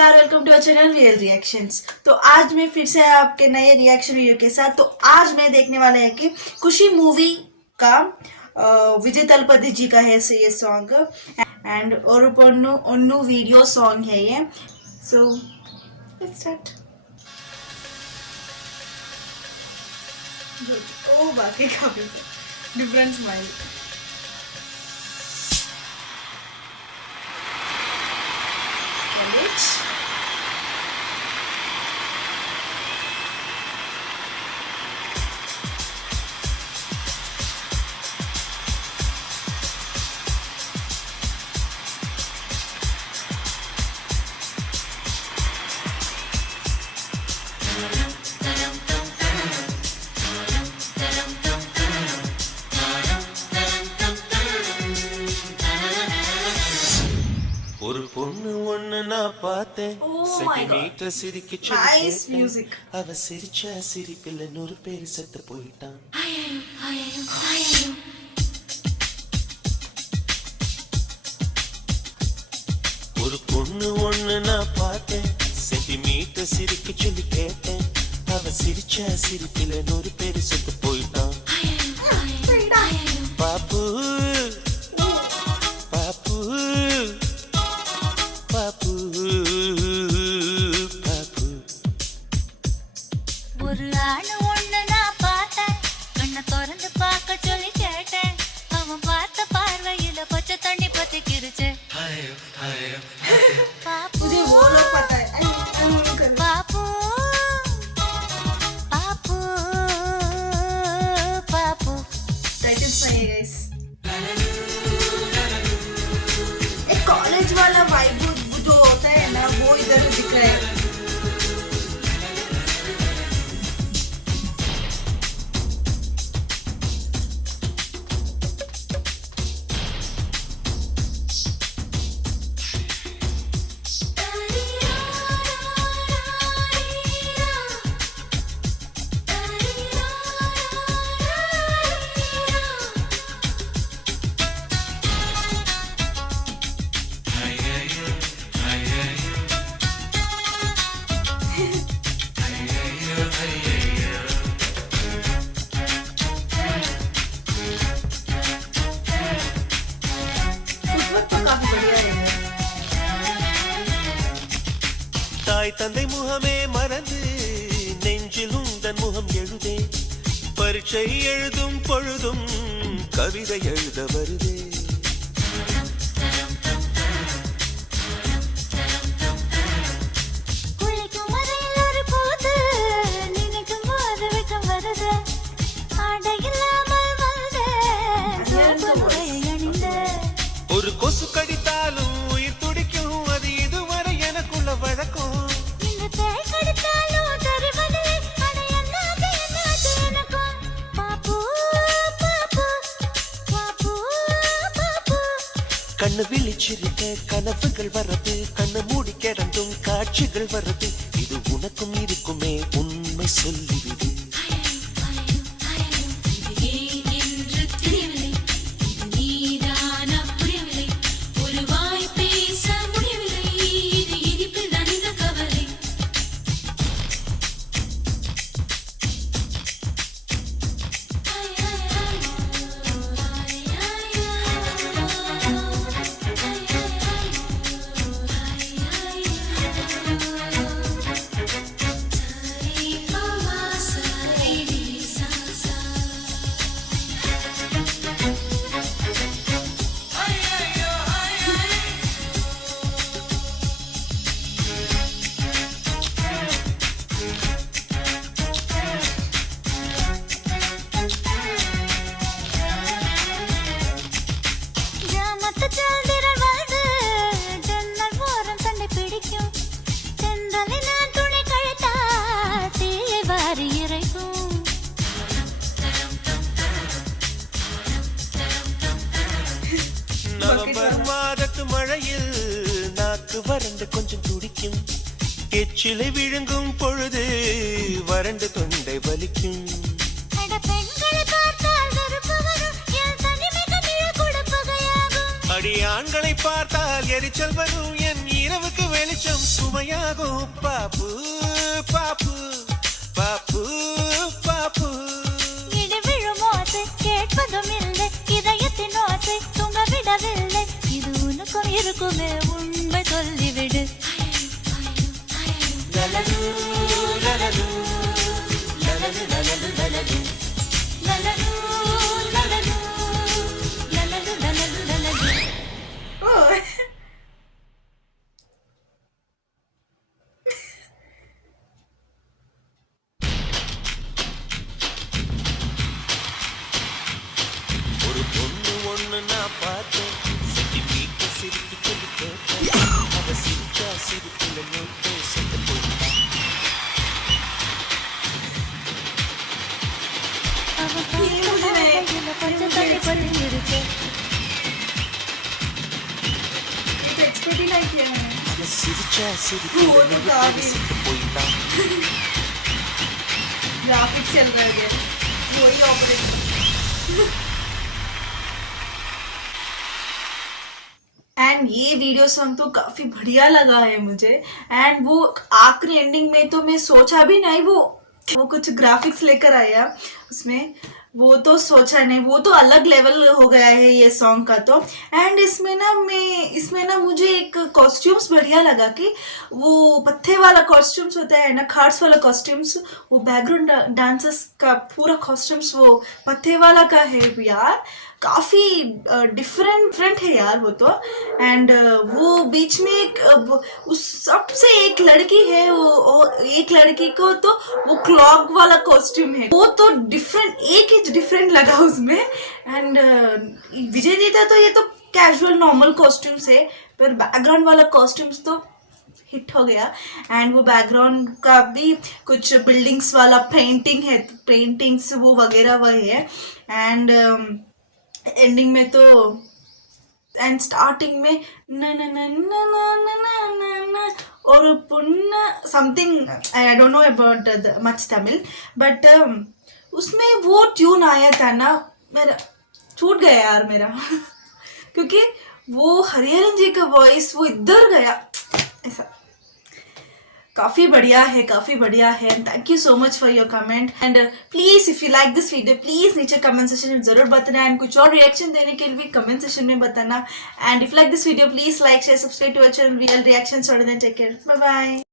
नमस्कार, welcome to our channel real reactions. तो आज मैं फिर से आपके नए रिएक्शन वीडियो के साथ। तो आज मैं देखने वाला है कि खुशी मूवी का विजय तलपति जी का है ये सॉन्ग एंड और ओन्नू वीडियो सॉन्ग है ये। So let's start. ओ बाकी काफी डिफरेंट स्माइल। ஒரு பொண்ணு ஒண்ணு நான் பார்த்தேன், சென்டிமீட்டர் சிரிக்க சொல்லி அவ சிரிச்ச சிரிப்பில் 100 பேர் செத்து போயிட்டான். ஒரு பொண்ணு ஒண்ணு நான் பார்த்தேன், சென்டிமீட்டர் சிரிக்க சொல்லி கேட்டேன், அவ சிரிச்ச சிரிப்பில் 100 பேர் செத்து போயிட்டான். பாப்பு ஒரு ஆணு ஒண்ணு நான் பார்த்தேன், கண்ணை திறந்து பார்க்க சொல்லி கேட்டேன், அவன் பார்த்த பார்வையில பச்சை தண்ணி பத்திக்கிருச்சு. பாப்பு பாப்பு பாப்பு பாப்பு कॉलेज वाला वाइब जो होता है ना वो इधर दिख रहा है। தாய் தந்தை முகமே மறந்து நெஞ்சில் உந்தன் முகம் எழுதே, பரீட்சை எழுதும் பொழுதும் கவிதை எழுத வருதே. ஒரு கொசு கடித்தாலும் உயிர் துடிக்கும், அது இதுவரை எனக்குள்ள வழக்கம். கண்ணு விழிச்சிருக்க கனவுகள் வர்றது, கண்ணு மூடி கிடந்தும் காட்சிகள் வர்றது, இது உனக்கும் இருக்குமே உண்மை சொல்லிவிடு. நவம்பர் மாதத்து மழையில் நாக்கு வறண்டு கொஞ்சம் துடிக்கும், எச்சிலை விழுங்கும் பொழுது வறண்டு தொண்டை வலிக்கும். அடி ஆண்களை பார்த்தால் எரிச்சல் வரும், என் இரவுக்கு வெளிச்சம் சுமையாகும் பாப்பு பாப்பு பாப்பு பாப்பு இடி விழும் ஓசை கேட்பதும் இல்லை இதயத்தின் ஓசை தூங்க விடவில்லை இது உனக்கும் இருக்குமே உண்மை சொல்லிவிடு லலலு லலலு லலலு லலலு லலலு லலலு, லலலு, லலலு, லலலு, லலலு. Oh. ஒரு பொண்ணு ஒண்ணு நான் பார்த்தேன் சென்டிமீட்டர் சிரிப்பு சொல்லி கேட்டேன் அவ சிரிச்சா சிரிப்புல நோட்டு செத்து போயிட்டான் அவன் ये मुझे नहीं- பார்வையில பச்சை தண்ணி படிஞ்சிருச்சு. ये तो एक्सपेक्ट ही नहीं किया मैंने அவ சிரிச்சா சிரிப்புல वो तो நோட்டு काफी செத்து போயிட்டான் ग्राफिक्स चल रहा है वही ऑपरेशन एंड ये वीडियो सॉन्ग तो काफी बढ़िया लगा है मुझे एंड वो आखिरी एंडिंग में तो मैं सोचा भी नहीं वो कुछ ग्राफिक्स लेकर आया उसमें वो तो सोचा नहीं वो तो अलग लेवल हो गया है ये सॉन्ग का तो एंड इसमें ना मुझे एक कॉस्ट्यूम्स बढ़िया लगा कि वो पत्ते वाला कॉस्ट्यूम्स होता है ना खार्स वाला कॉस्ट्यूम्स वो बैकग्राउंड डांसर्स का पूरा कॉस्ट्यूम्स वो पत्ते वाला का है यार काफ़ी डिफरेंट है यार वो तो एंड वो बीच में एक उस सबसे एक लड़की है वो एक लड़की को तो वो क्लॉक वाला कॉस्ट्यूम है वो तो डिफरेंट एक ही डिफरेंट लगा उसमें एंड विजय देता तो ये तो कैजुअल नॉर्मल कॉस्ट्यूम्स है पर बैकग्राउंड वाला कॉस्ट्यूम्स तो हिट हो गया एंड वो बैकग्राउंड का भी कुछ बिल्डिंग्स वाला पेंटिंग है पेंटिंग्स वो वगैरह वही है एंड एंडिंग में तो एंड स्टार्टिंग में न न न न न न न न और पुन्ना something I don't know about much Tamil but उसमें वो ट्यून आया था ना मेरा छूट गया यार मेरा क्योंकि वो हरिहरन जी का वॉइस वो इधर गया ऐसा काफ़ी बढ़िया है thank you so much for your comment and please if you like this video please नीचे कमेंट सेक्शन में ज़रूर बताना एंड कुछ और रिएक्शन देने के लिए भी कमेंट सेक्शन में बताना and if like this video please like share subscribe to our channel real reactions और then take care bye bye